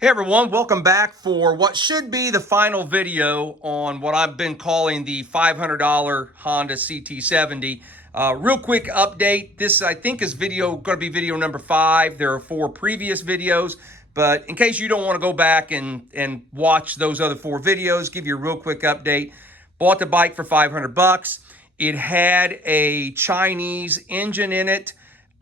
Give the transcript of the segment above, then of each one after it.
Hey everyone, welcome back for what should be the final video on what I've been calling the $500 Honda CT70. Real quick update. This I think is going to be video number 5. There are 4 previous videos, but in case you don't want to go back and watch those other 4 videos, give you a real quick update. Bought the bike for 500 bucks. It had a Chinese engine in it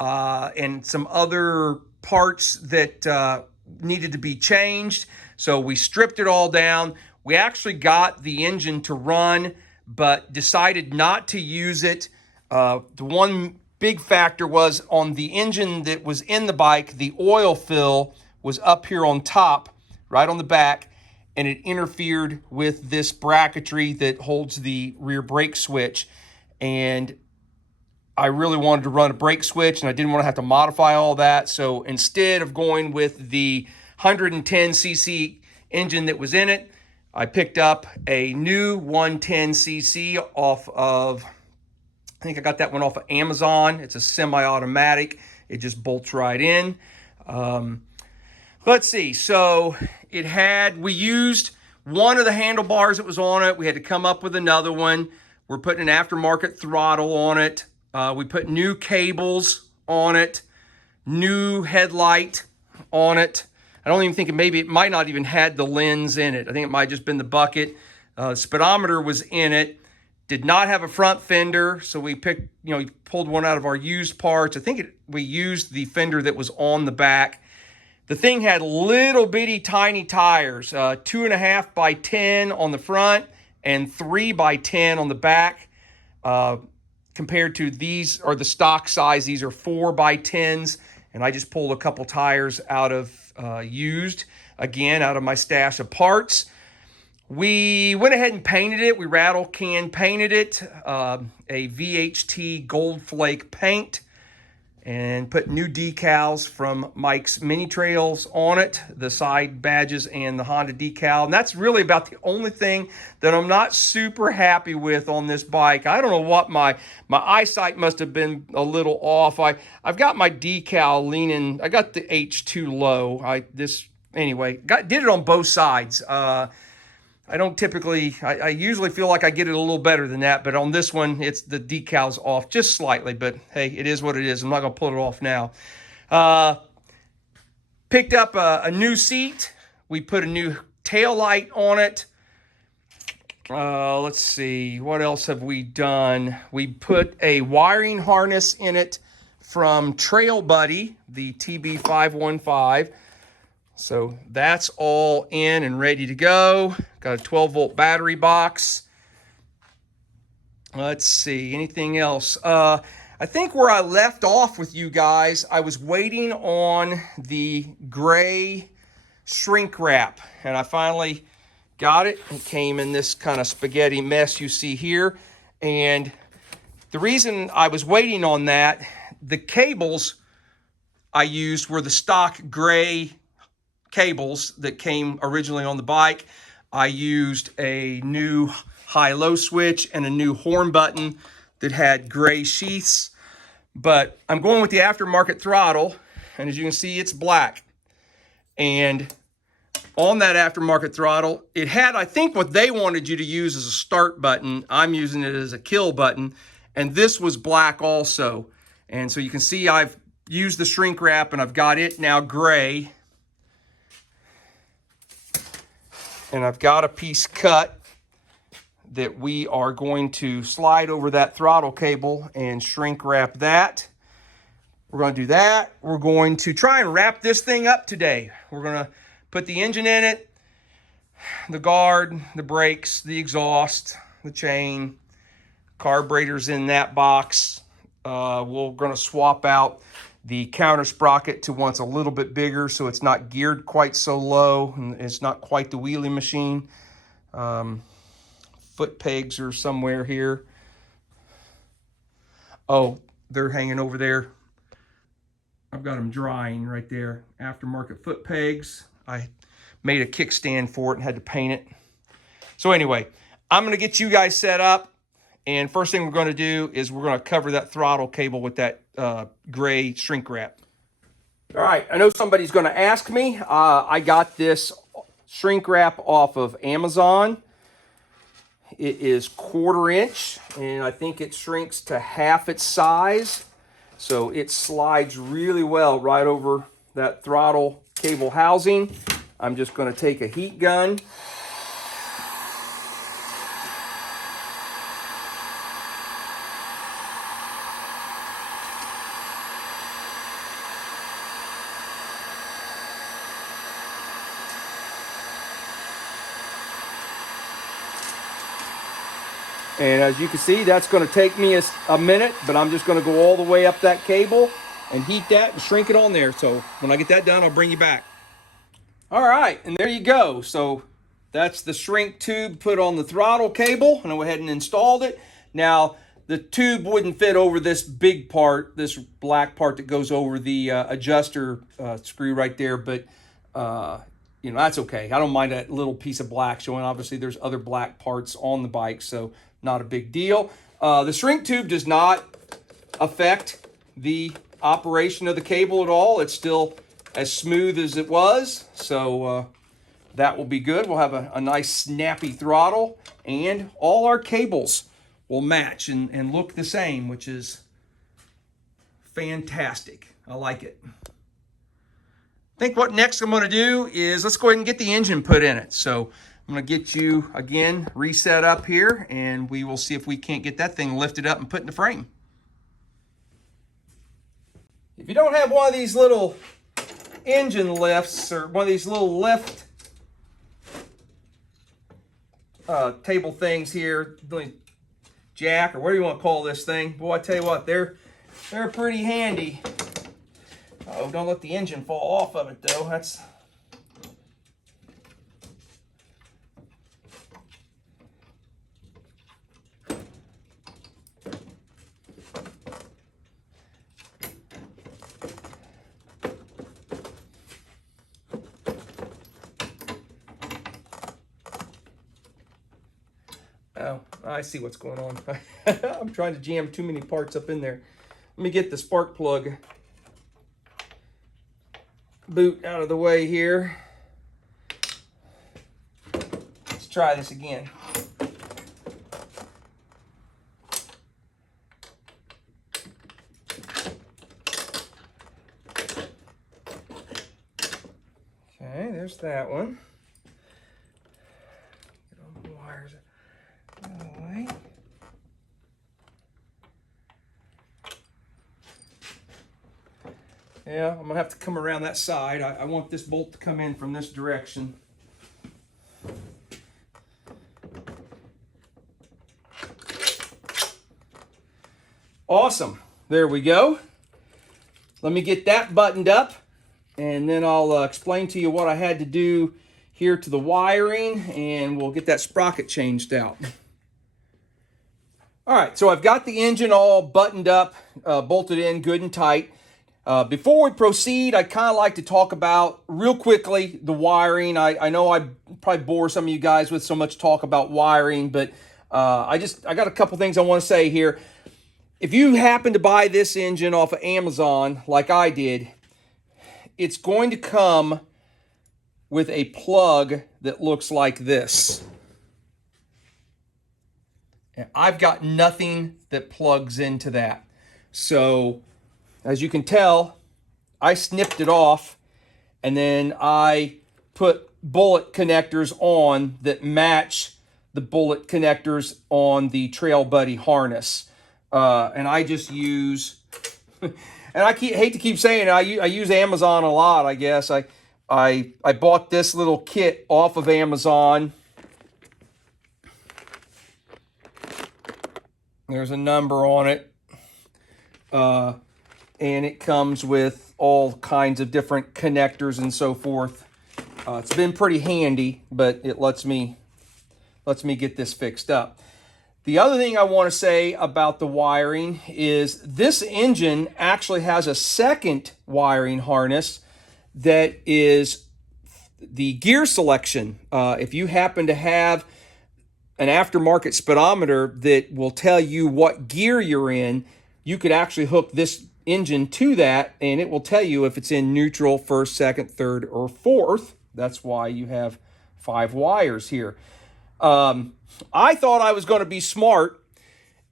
and some other parts that needed to be changed. So we stripped it all down. We actually got the engine to run, but decided not to use it. The one big factor was on the engine that was in the bike, the oil fill was up here on top, right on the back, and it interfered with this bracketry that holds the rear brake switch. And I really wanted to run a brake switch, and I didn't want to have to modify all that. So instead of going with the 110cc engine that was in it, I picked up a new 110cc off of, I think I got that one off of Amazon. It's a semi-automatic. It just bolts right in. Let's see. So we used one of the handlebars that was on it. We had to come up with another one. We're putting an aftermarket throttle on it. We put new cables on it, new headlight on it. I don't even think it might not even had the lens in it. I think it might have just been the bucket. Speedometer was in it. Did not have a front fender, so we pulled one out of our used parts. I think we used the fender that was on the back. The thing had little bitty tiny tires, 2.5 by 10 on the front and 3 by 10 on the back. Compared to these are the stock size. These are 4 by 10s, and I just pulled a couple tires out of used, again, out of my stash of parts. We went ahead and painted it. We rattle can painted it, a VHT Gold Flake paint, and put new decals from Mike's Mini Trails on it, the side badges and the Honda decal. And that's really about the only thing that I'm not super happy with on this bike. I don't know what my eyesight must have been a little off. I've got my decal leaning. I got the H2 low. Did it on both sides. I don't typically, I usually feel like I get it a little better than that, but on this one, it's the decal's off just slightly, but hey, it is what it is. I'm not going to pull it off now. Picked up a new seat. We put a new tail light on it. Let's see, what else have we done? We put a wiring harness in it from Trail Buddy, the TB515. So that's all in and ready to go. Got a 12-volt battery box. Let's see, anything else? I think where I left off with you guys, I was waiting on the gray shrink wrap, and I finally got it. It came in this kind of spaghetti mess you see here. And the reason I was waiting on that, the cables I used were the stock gray cables that came originally on the bike. I used a new high-low switch and a new horn button that had gray sheaths, but I'm going with the aftermarket throttle, and as you can see, it's black. And on that aftermarket throttle, it had, I think, what they wanted you to use as a start button. I'm using it as a kill button, and this was black also. And so you can see I've used the shrink wrap, and I've got it now gray. And I've got a piece cut that we are going to slide over that throttle cable and shrink wrap that. We're going to do that. We're going to try and wrap this thing up today. We're going to put the engine in it, the guard, the brakes, the exhaust, the chain, carburetor's in that box. We're going to swap out the counter sprocket to one that's a little bit bigger, so it's not geared quite so low, and it's not quite the wheelie machine. Foot pegs are somewhere here. Oh, they're hanging over there. I've got them drying right there. Aftermarket foot pegs. I made a kickstand for it and had to paint it. So anyway, I'm going to get you guys set up. And first thing we're going to do is we're going to cover that throttle cable with that gray shrink wrap. All right, I know somebody's going to ask me. I got this shrink wrap off of Amazon. It is 1/4 inch, and I think it shrinks to half its size. So it slides really well right over that throttle cable housing. I'm just going to take a heat gun. And as you can see, that's going to take me a minute, but I'm just going to go all the way up that cable and heat that and shrink it on there. So when I get that done, I'll bring you back. All right, and there you go. So that's the shrink tube put on the throttle cable, and I went ahead and installed it. Now, the tube wouldn't fit over this big part, this black part that goes over the adjuster screw right there, but you know, that's okay. I don't mind that little piece of black showing. Obviously, there's other black parts on the bike, so not a big deal. The shrink tube does not affect the operation of the cable at all. It's still as smooth as it was, so that will be good. We'll have a nice snappy throttle, and all our cables will match and look the same, which is fantastic. I like it. I think what next I'm going to do is let's go ahead and get the engine put in it. So I'm going to get you, again, reset up here, and we will see if we can't get that thing lifted up and put in the frame. If you don't have one of these little engine lifts or one of these little lift table things here, jack or whatever you want to call this thing, boy, I tell you what, they're pretty handy. Oh, don't let the engine fall off of it, though. That's... Oh, I see what's going on. I'm trying to jam too many parts up in there. Let me get the spark plug boot out of the way here. Let's try this again. Okay, there's that one. Get all the wires out of the way. Yeah, I'm gonna have to come around that side. I want this bolt to come in from this direction. Awesome, there we go. Let me get that buttoned up, and then I'll explain to you what I had to do here to the wiring, and we'll get that sprocket changed out. All right, so I've got the engine all buttoned up, bolted in good and tight. Before we proceed, I'd kind of like to talk about, real quickly, the wiring. I know I probably bore some of you guys with so much talk about wiring, but I got a couple things I want to say here. If you happen to buy this engine off of Amazon, like I did, it's going to come with a plug that looks like this. And I've got nothing that plugs into that. So, as you can tell, I snipped it off, and then I put bullet connectors on that match the bullet connectors on the Trail Buddy harness. And I just use, and I hate to keep saying it, I use Amazon a lot, I guess. I bought this little kit off of Amazon. There's a number on it. And it comes with all kinds of different connectors and so forth. It's been pretty handy, but it lets me get this fixed up. The other thing I want to say about the wiring is this engine actually has a second wiring harness that is the gear selection. If you happen to have an aftermarket speedometer that will tell you what gear you're in, you could actually hook this engine to that, and it will tell you if it's in neutral, first, second, third, or fourth. That's why you have 5 wires here. I thought I was going to be smart.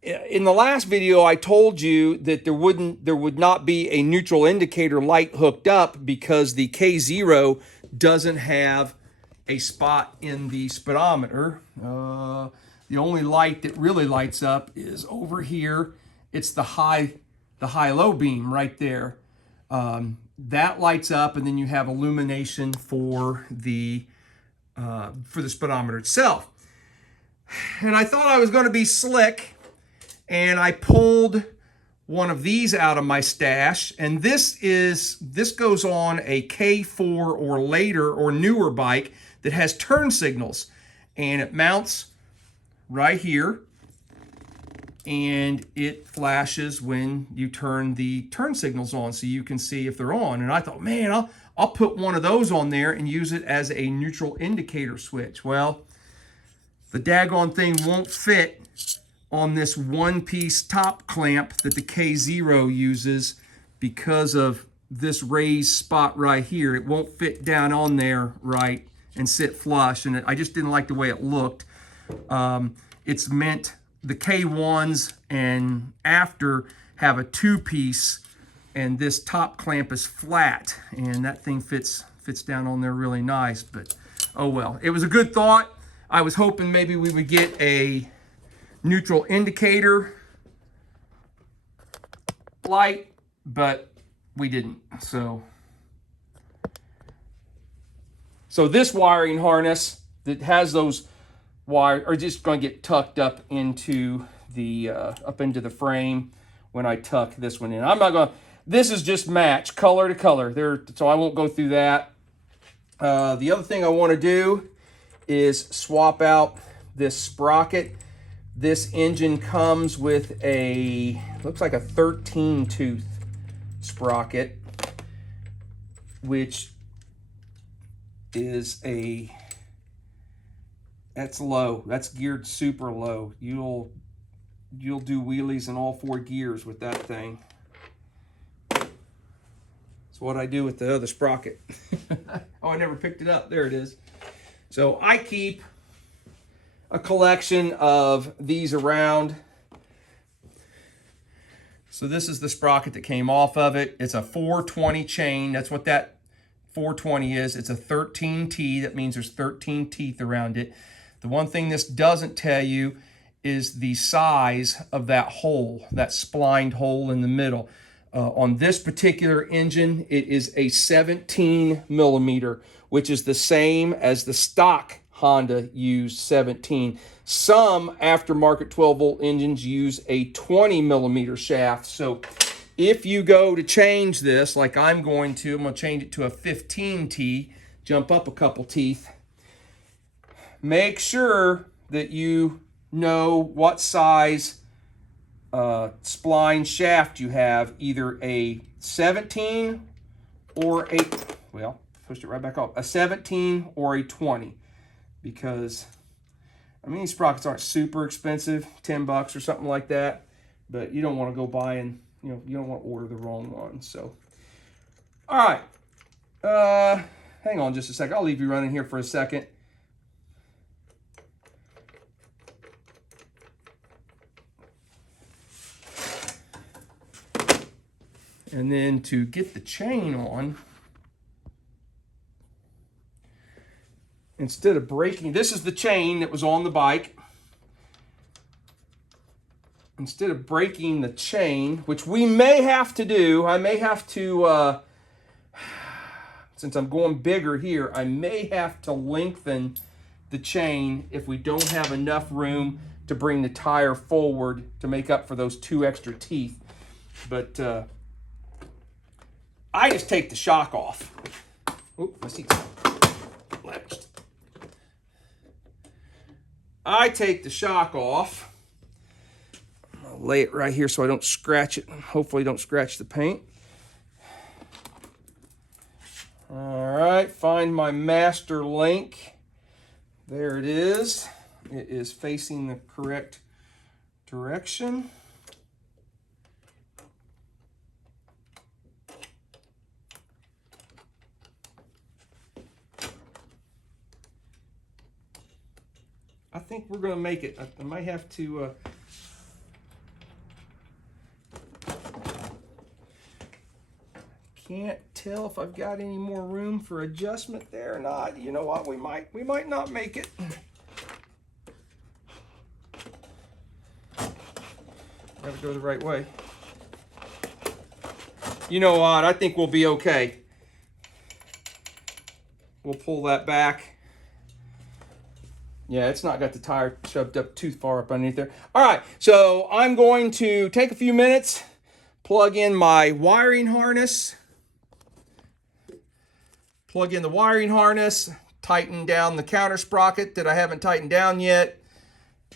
In the last video, I told you that there would not be a neutral indicator light hooked up because the K0 doesn't have a spot in the speedometer. The only light that really lights up is over here. It's the high-low beam right there. That lights up, and then you have illumination for the speedometer itself. And I thought I was going to be slick, and I pulled one of these out of my stash, and this goes on a K4 or later or newer bike that has turn signals, and it mounts right here, and it flashes when you turn the turn signals on so you can see if they're on. And I thought, man, I'll put one of those on there and use it as a neutral indicator switch. Well, the daggone thing won't fit on this one-piece top clamp that the K0 uses because of this raised spot right here. It won't fit down on there right and sit flush, and I just didn't like the way it looked. It's meant the K1s and after have a 2-piece, and this top clamp is flat, and that thing fits down on there really nice. But oh well, it was a good thought. I was hoping maybe we would get a neutral indicator light, but we didn't. So this wiring harness that has those wires are just going to get tucked up into the frame when I tuck this one in. I'm not going to. This is just match color to color there, so I won't go through that. The other thing I want to do is swap out this sprocket. This engine comes with looks like a 13 tooth sprocket, which is that's low. That's geared super low. You'll do wheelies in all 4 gears with that thing. That's what I do with the other sprocket. Oh, I never picked it up. There it is. So I keep a collection of these around. So this is the sprocket that came off of it. It's a 420 chain. That's what that 420 is. It's a 13T. That means there's 13 teeth around it. The one thing this doesn't tell you is the size of that hole, that splined hole in the middle. On this particular engine, it is a 17 millimeter, which is the same as the stock Honda used 17. Some aftermarket 12-volt engines use a 20 millimeter shaft. So if you go to change this, like I'm going to change it to a 15T, jump up a couple teeth. Make sure that you know what size spline shaft you have, either a 17 or pushed it right back up, a 17 or a 20, because I mean, these sprockets aren't super expensive, $10 or something like that, but you don't want to go buy and, you don't want to order the wrong one. So, all right, hang on just a second. I'll leave you running here for a second. And then to get the chain on, instead of breaking, this is the chain that was on the bike. Instead of breaking the chain, which we may have to do, I may have to, since I'm going bigger here, I may have to lengthen the chain if we don't have enough room to bring the tire forward to make up for those 2 extra teeth. But I just take the shock off. Oop, my seat's latched. I take the shock off. I'll lay it right here so I don't scratch it. Hopefully don't scratch the paint. All right, find my master link. There it is. It is facing the correct direction. I think we're going to make it. I might have to... Can't tell if I've got any more room for adjustment there or not. You know what? We might not make it. Gotta go the right way. You know what? I think we'll be okay. We'll pull that back. Yeah, it's not got the tire shoved up too far up underneath there. All right, so I'm going to take a few minutes, plug in my wiring harness, plug in the wiring harness, tighten down the counter sprocket that I haven't tightened down yet,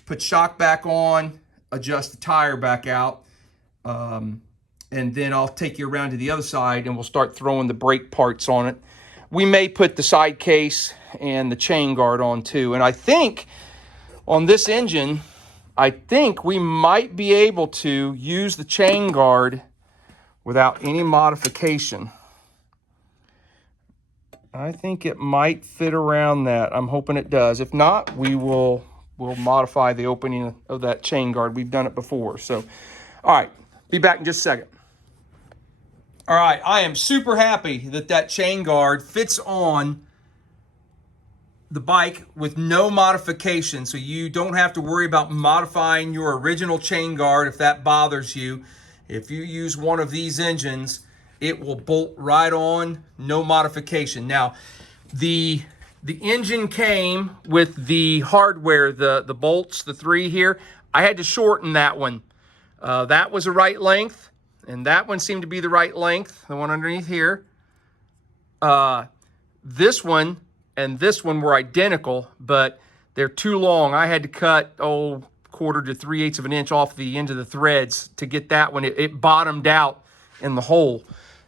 put shock back on, adjust the tire back out, and then I'll take you around to the other side and we'll start throwing the brake parts on it. We may put the side case and the chain guard on too. And I think on this engine, I think we might be able to use the chain guard without any modification. I think it might fit around that. I'm hoping it does. If not, we'll modify the opening of that chain guard. We've done it before. So, all right, be back in just a second. All right, I am super happy that that chain guard fits on the bike with no modification. So you don't have to worry about modifying your original chain guard if that bothers you. If you use one of these engines, it will bolt right on, no modification. Now, the engine came with the hardware, the bolts, the 3 here. I had to shorten that one. That was the right length. And that one seemed to be the right length, the one underneath here. This one and this one were identical, but they're too long. I had to cut, 1/4 to 3/8 of an inch off the end of the threads to get that one. It bottomed out in the hole.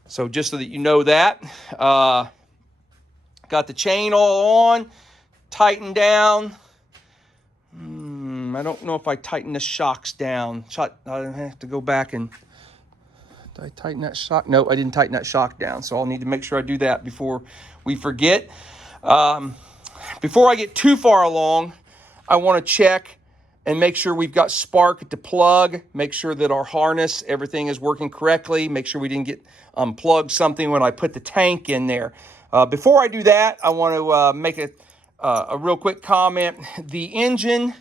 So just so that you know that. Got the chain all on, tightened down. I don't know if I tightened the shocks down. I have to go back and... Did I tighten that shock? No, I didn't tighten that shock down. So I'll need to make sure I do that before we forget. Before I get too far along, I want to check and make sure we've got spark at the plug. Make sure that our harness, everything is working correctly. Make sure we didn't get unplugged something when I put the tank in there. Before I do that, I want to make a real quick comment. The engine...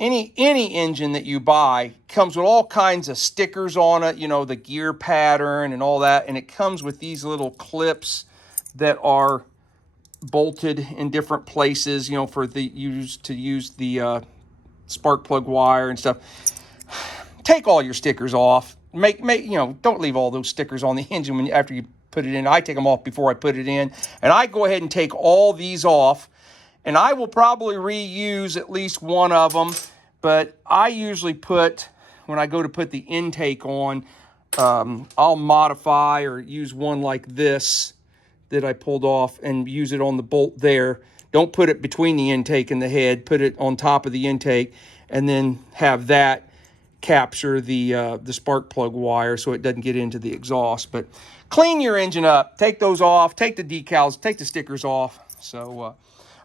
Any engine that you buy comes with all kinds of stickers on it, you know, the gear pattern and all that. And it comes with these little clips that are bolted in different places, you know, for the use the spark plug wire and stuff. Take all your stickers off. Make you know, don't leave all those stickers on the engine after you put it in. I take them off before I put it in. And I go ahead and take all these off. And I will probably reuse at least one of them, but I usually put, when I go to put the intake on, I'll modify or use one like this that I pulled off and use it on the bolt there. Don't put it between the intake and the head. Put it on top of the intake and then have that capture the spark plug wire so it doesn't get into the exhaust. But clean your engine up. Take those off. Take the decals. Take the stickers off. So...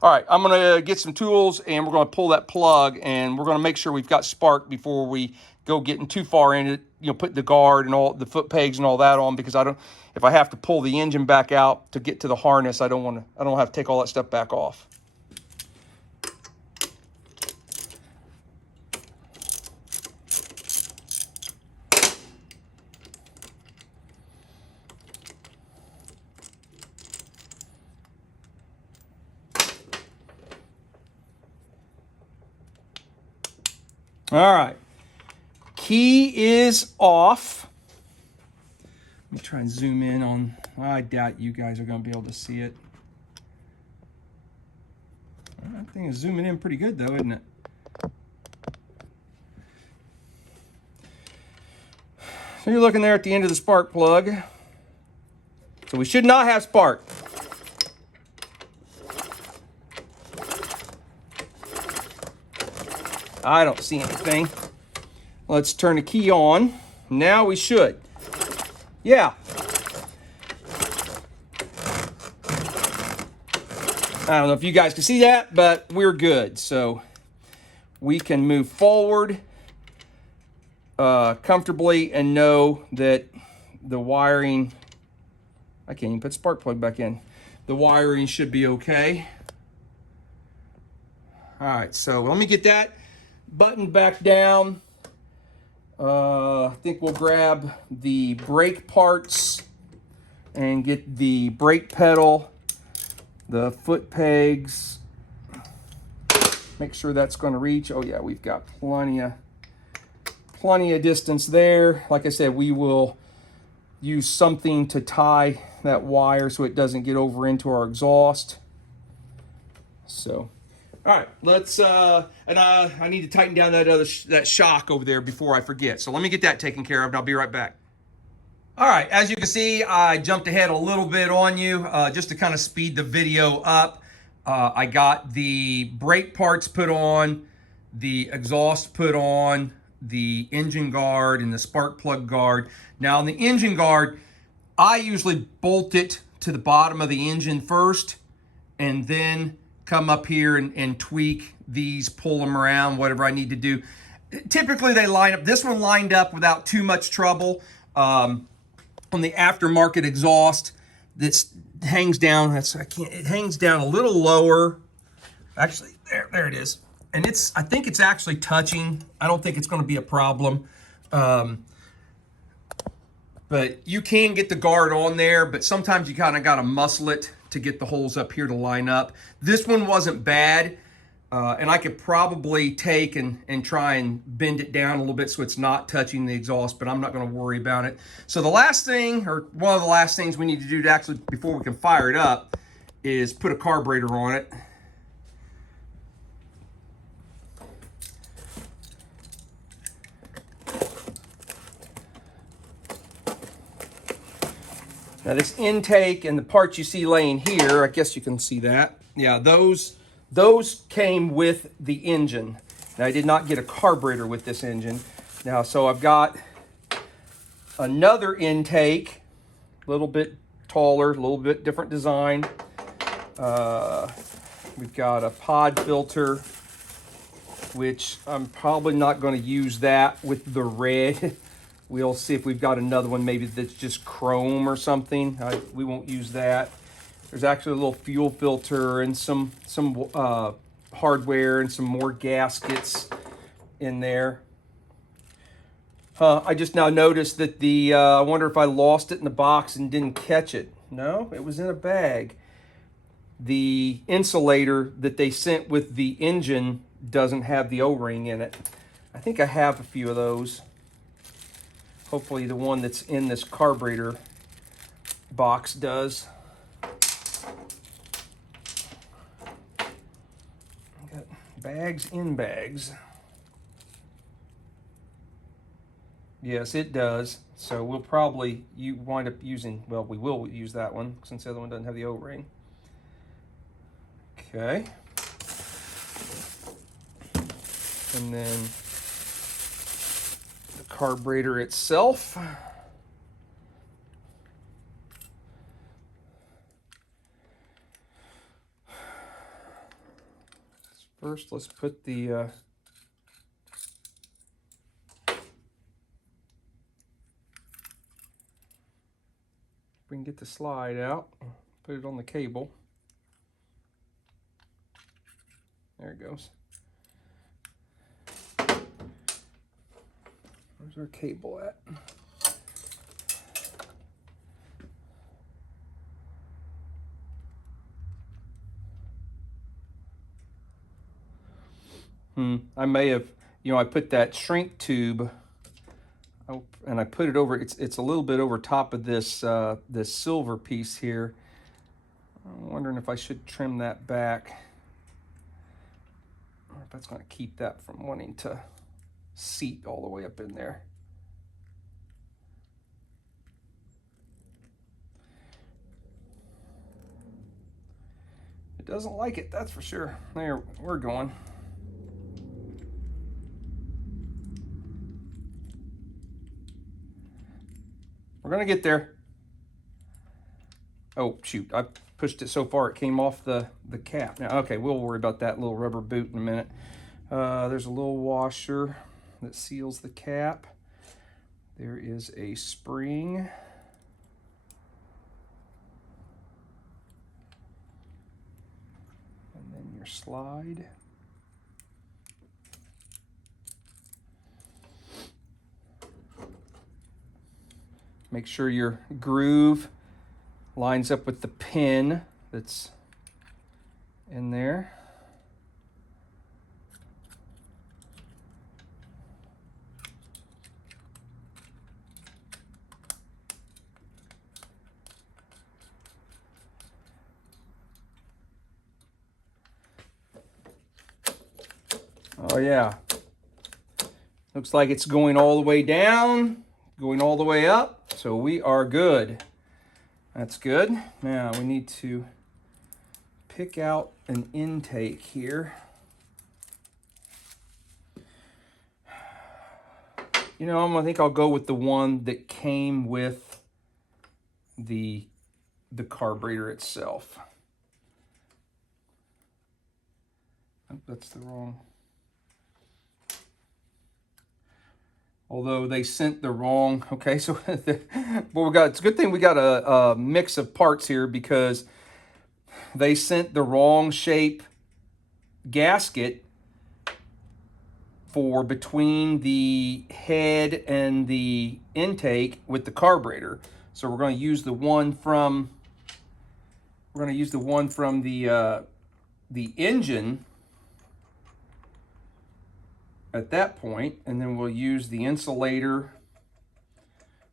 all right, I'm going to get some tools, and we're going to pull that plug, and we're going to make sure we've got spark before we go getting too far in it, you know, put the guard and all the foot pegs and all that on, because if I have to pull the engine back out to get to the harness, I don't have to take all that stuff back off. All right, key is off. Let me try and zoom in on, I doubt you guys are going to be able to see it. That thing is zooming in pretty good though, isn't it? So you're looking there at the end of the spark plug. So we should not have spark. I don't see anything. Let's turn the key on. Now we should. Yeah. I don't know if you guys can see that, but we're good. So we can move forward comfortably and know that the wiring, I can't even put spark plug back in. The wiring should be okay. All right, so let me get that buttoned back down. I think we'll grab the brake parts and get the brake pedal, the foot pegs. Make sure that's going to reach. Oh yeah, we've got plenty of distance there. Like I said, we will use something to tie that wire so it doesn't get over into our exhaust. So, all right, let's, I need to tighten down that shock over there before I forget. So let me get that taken care of and I'll be right back. All right, as you can see, I jumped ahead a little bit on you just to kind of speed the video up. I got the brake parts put on, the exhaust put on, the engine guard and the spark plug guard. Now on the engine guard, I usually bolt it to the bottom of the engine first and then come up here and tweak these, pull them around, whatever I need to do. Typically they line up. This one lined up without too much trouble. On the aftermarket exhaust, this hangs down. It hangs down a little lower. Actually, there it is. And I think it's actually touching. I don't think it's going to be a problem. But you can get the guard on there, but sometimes you kind of got to muscle it to get the holes up here to line up. This one wasn't bad. And I could probably take and try and bend it down a little bit so it's not touching the exhaust, but I'm not going to worry about it. So the last thing, or one of the last things we need to do to actually, before we can fire it up, is put a carburetor on it. Now this intake and the parts you see laying here, I guess you can see that. Yeah, those came with the engine. Now I did not get a carburetor with this engine. Now, so I've got another intake, a little bit taller, a little bit different design. We've got a pod filter, which I'm probably not going to use that with the red. We'll see if we've got another one maybe that's just chrome or something. We won't use that. There's actually a little fuel filter and some hardware and some more gaskets in there. I just now noticed that I wonder if I lost it in the box and didn't catch it. No, it was in a bag. The insulator that they sent with the engine doesn't have the O-ring in it. I think I have a few of those. Hopefully the one that's in this carburetor box does. Got bags in bags. Yes, it does. So we'll probably wind up using, well, we will use that one since the other one doesn't have the O-ring. Okay. And then the carburetor itself. First, let's put the we can get the slide out, put it on the cable. There it goes. Where's our cable at? I may have, I put that shrink tube and I put it over, it's a little bit over top of this this silver piece here. I'm wondering if I should trim that back, or if that's going to keep that from wanting to seat all the way up in there. It doesn't like it, that's for sure. There, we're going. We're gonna get there. Oh shoot, I pushed it so far it came off the cap. Now, okay, we'll worry about that little rubber boot in a minute. There's a little washer that seals the cap. There is a spring. And then your slide. Make sure your groove lines up with the pin that's in there. Oh yeah, looks like it's going all the way down, going all the way up, so we are good. That's good. Now we need to pick out an intake here. You know, I think I'll go with the one that came with the carburetor itself. Oh, that's the wrong. Although they sent the wrong, okay, so well, it's a good thing we got a mix of parts here, because they sent the wrong shape gasket for between the head and the intake with the carburetor. So we're going to use the one from the engine at that point, and then we'll use the insulator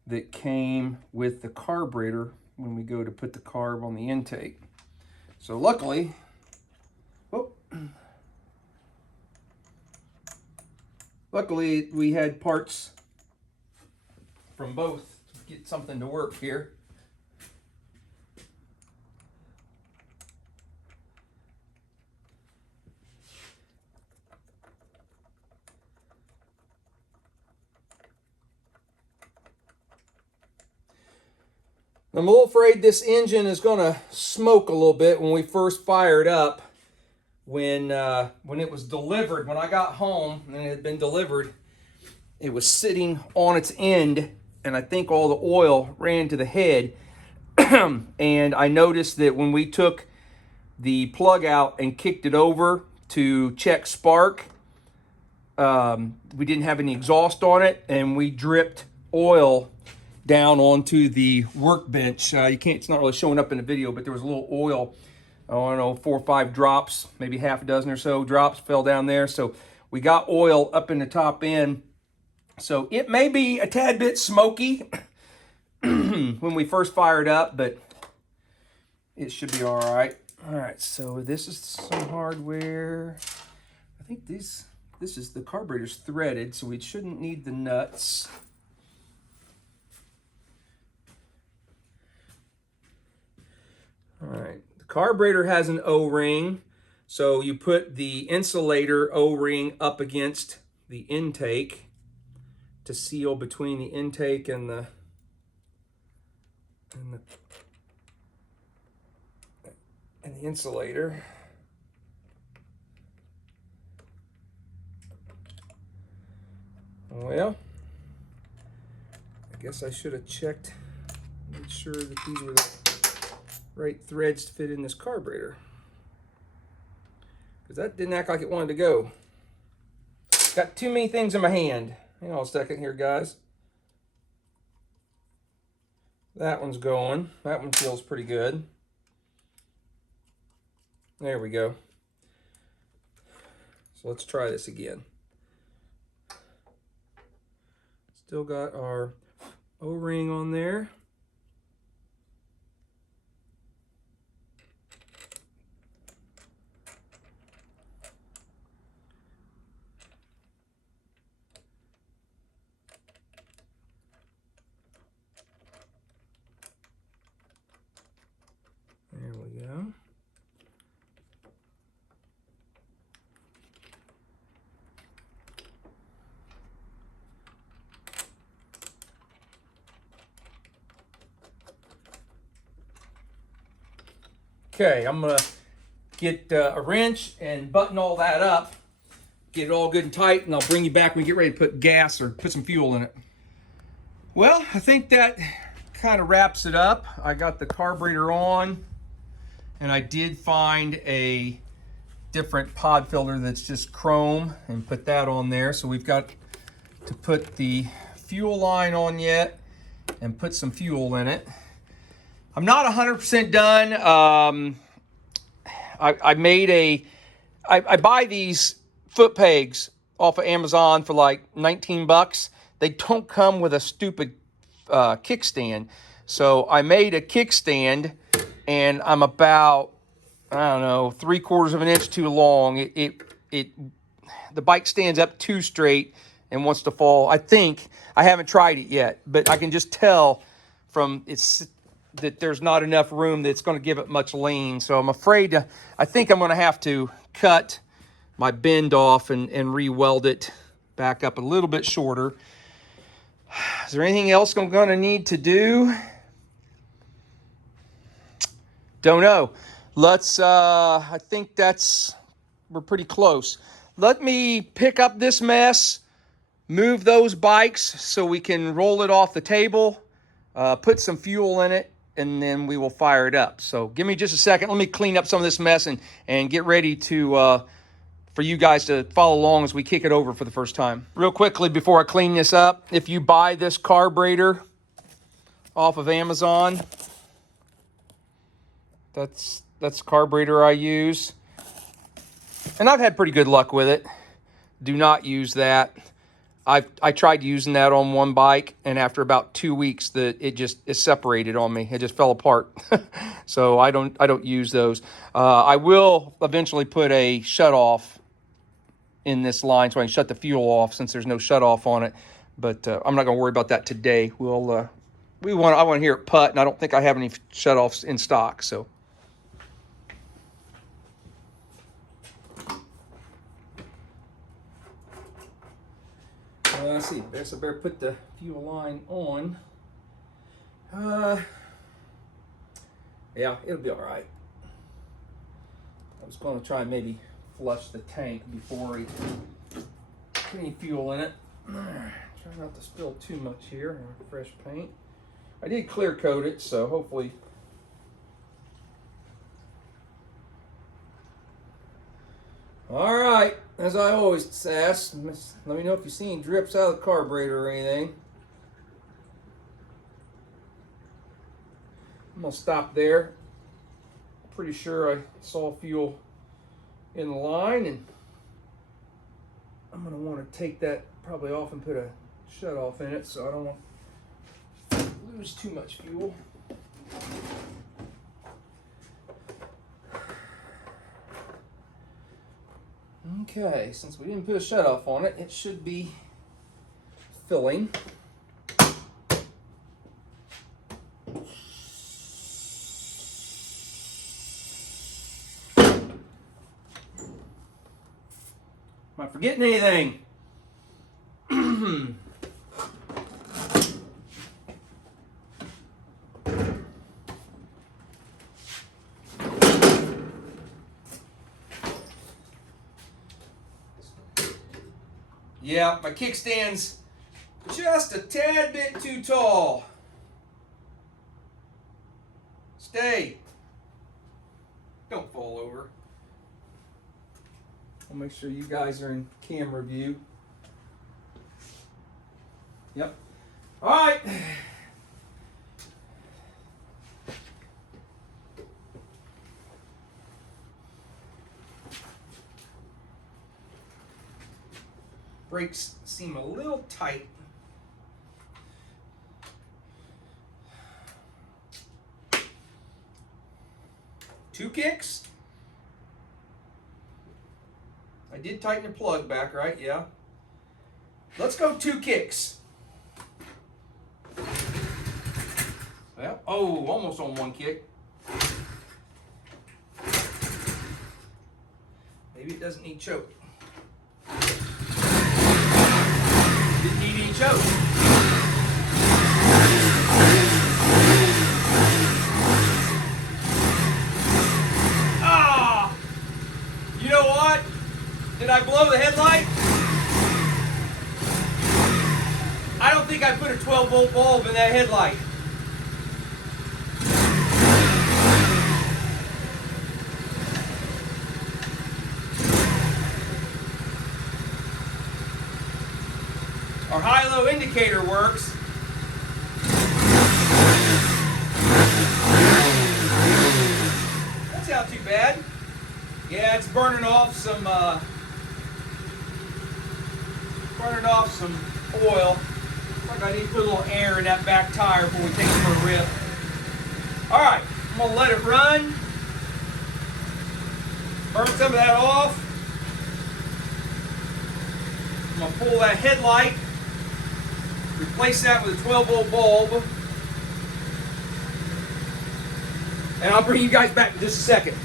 that came with the carburetor when we go to put the carb on the intake. So luckily, we had parts from both to get something to work here. I'm a little afraid this engine is going to smoke a little bit when we first fire it up. When it was delivered, when I got home and it had been delivered, it was sitting on its end, and I think all the oil ran to the head. And I noticed that when we took the plug out and kicked it over to check spark, we didn't have any exhaust on it, and we dripped oil down onto the workbench. You can't, it's not really showing up in the video, but there was a little oil, I don't know, 4 or 5 drops, maybe half a dozen or so drops fell down there. So we got oil up in the top end. So it may be a tad bit smoky when we first fire it up, but it should be all right. All right, so this is some hardware. I think this is, the carburetor's threaded, so we shouldn't need the nuts. All right, the carburetor has an O-ring, so you put the insulator O-ring up against the intake to seal between the intake and the insulator. Well, I guess I should have checked, made sure that these were the right threads to fit in this carburetor, because that didn't act like it wanted to go. Got too many things in my hand. Hang on a second here, guys. That one's going. That one feels pretty good. There we go. So let's try this again. Still got our O-ring on there. There we go. Okay, I'm gonna get a wrench and button all that up. get it all good and tight, and I'll bring you back when we get ready to put gas or put some fuel in it. Well, I think that kind of wraps it up. I got the carburetor on, and I did find a different pod filter that's just chrome and put that on there. So we've got to put the fuel line on yet and put some fuel in it. I'm not 100% done. I buy these foot pegs off of Amazon for like 19 bucks. They don't come with a stupid kickstand. So I made a kickstand, and I'm about, I don't know, 3/4 of an inch too long. The bike stands up too straight and wants to fall. I think, I haven't tried it yet, but I can just tell from that there's not enough room that's going to give it much lean. So I'm afraid I think I'm going to have to cut my bend off and re-weld it back up a little bit shorter. Is there anything else I'm going to need to do? Don't know. Let's, I think we're pretty close. Let me pick up this mess, move those bikes so we can roll it off the table, put some fuel in it, and then we will fire it up. So give me just a second. Let me clean up some of this mess and get ready to for you guys to follow along as we kick it over for the first time. Real quickly before I clean this up, if you buy this carburetor off of Amazon, that's the carburetor I use. And I've had pretty good luck with it. Do not use that. I tried using that on one bike, and after about 2 weeks, it separated on me. It just fell apart. So I don't use those. I will eventually put a shutoff in this line so I can shut the fuel off since there's no shutoff on it. But I'm not going to worry about that today. I want to hear it putt, and I don't think I have any shutoffs in stock. So. Let's see. I better put the fuel line on. Yeah, it'll be all right. I was going to try and maybe flush the tank before we put any fuel in it. Try not to spill too much here. Fresh paint. I did clear coat it, so hopefully. All right, as I always ask, let me know if you see any drips out of the carburetor or anything. I'm gonna stop there. Pretty sure I saw fuel in the line, and I'm gonna want to take that probably off and put a shut off in it so I don't want to lose too much fuel. Okay, since we didn't put a shut off on it, it should be filling. Am I forgetting anything? Yeah, my kickstand's just a tad bit too tall. Stay. Don't fall over. I'll make sure you guys are in camera view. Yep. All right. Brakes seem a little tight. Two kicks. I did tighten the plug back, right? Yeah. Let's go 2 kicks. Well, oh, almost on 1 kick. Maybe it doesn't need choke. Didn't need any choke. Ah! You know what? Did I blow the headlight? I don't think I put a 12-volt bulb in that headlight. Our high-low indicator works. That's not too bad. Yeah, it's burning off some oil. Like I need to put a little air in that back tire before we take it for a rip. All right, I'm gonna let it run. Burn some of that off. I'm gonna pull that headlight, replace that with a 12-volt bulb, and I'll bring you guys back in just a second.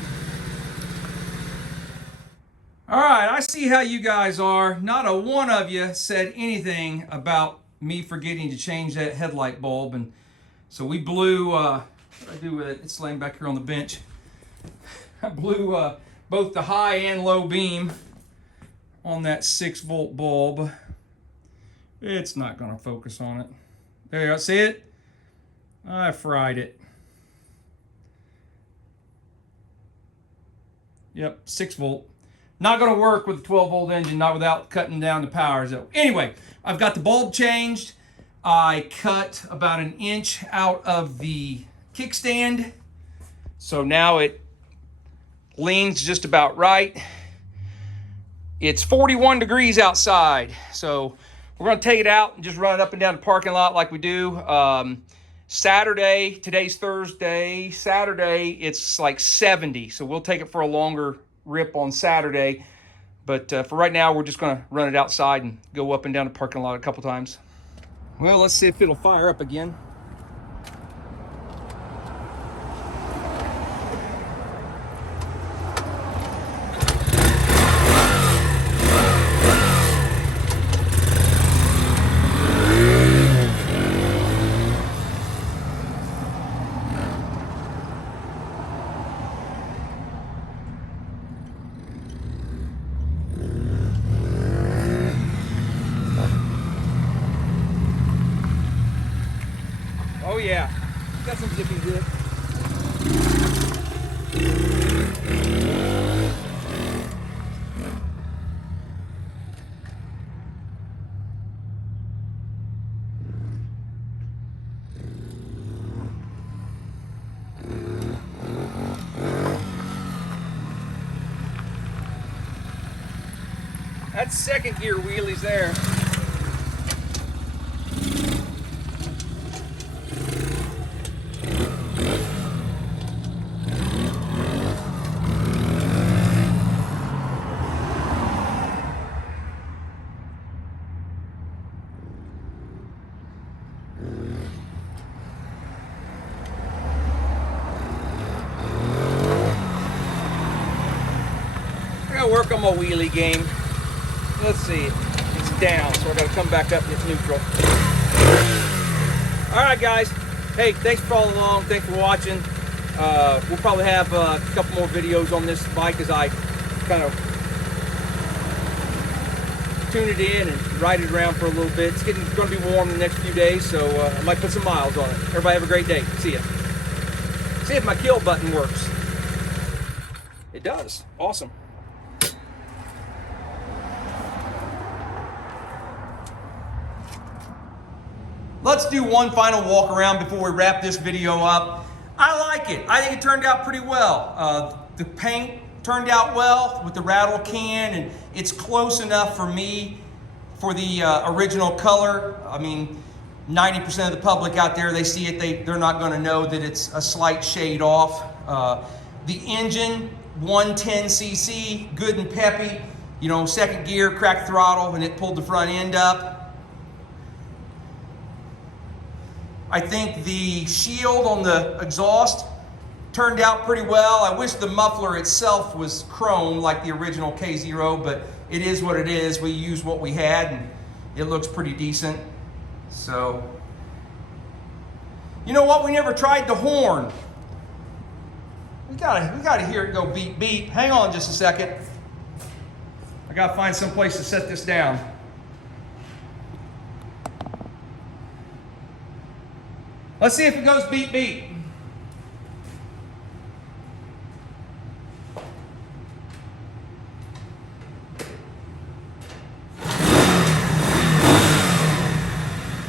All right, I see how you guys are. Not a one of you said anything about me forgetting to change that headlight bulb, and so we blew, what did I do with it? It's laying back here on the bench. I blew both the high and low beam on that 6-volt bulb. It's not gonna focus on it. There you go, see it? I fried it. Yep, 6-volt. Not gonna work with a 12-volt engine, not without cutting down the power. So anyway, I've got the bulb changed. I cut about 1 inch out of the kickstand. So now it leans just about right. It's 41 degrees outside. So we're gonna take it out and just run it up and down the parking lot like we do. Saturday, today's Thursday, Saturday it's like 70. So we'll take it for a longer rip on Saturday. But for right now, we're just gonna run it outside and go up and down the parking lot a couple times. Well, let's see if it'll fire up again. Oh yeah, got some zippy zip. That's second gear wheelies there. I gotta work on my wheelie game. Let's see, it's down, so I gotta come back up and it's neutral. All right, guys. Hey, thanks for following along. Thanks for watching. We'll probably have a couple more videos on this bike as I kind of tune it in and ride it around for a little bit. It's going to be warm in the next few days, so I might put some miles on it. Everybody have a great day. See ya. See if my kill button works. It does. Awesome. Let's do one final walk around before we wrap this video up. I like it. I think it turned out pretty well. The paint turned out well with the rattle can, and it's close enough for me for the original color. I mean, 90% of the public out there, they see it, they're not going to know that it's a slight shade off. The engine, 110cc, good and peppy. You know, second gear, cracked throttle, and it pulled the front end up. I think the shield on the exhaust turned out pretty well. I wish the muffler itself was chrome like the original K0, but it is what it is. We used what we had, and it looks pretty decent. So, you know what? We never tried the horn. We gotta hear it go beep beep. Hang on just a second. I gotta find some place to set this down. Let's see if it goes beep beep.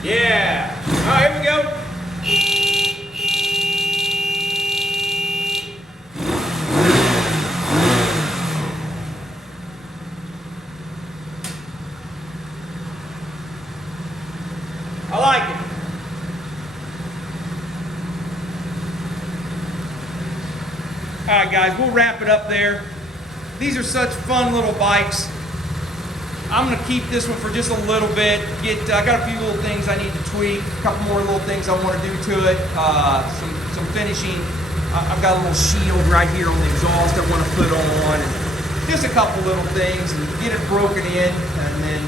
Yeah. All right, here we go. I like it. All right, guys, we'll wrap it up there. These are such fun little bikes. I'm gonna keep this one for just a little bit. I got a few little things I need to tweak, a couple more little things I want to do to it. Some finishing. I've got a little shield right here on the exhaust I want to put on, and just a couple little things, and get it broken in, and then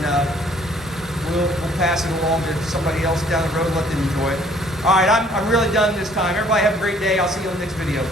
we'll pass it along to somebody else down the road and let them enjoy it. All right, I'm really done this time. Everybody have a great day. I'll see you on the next video.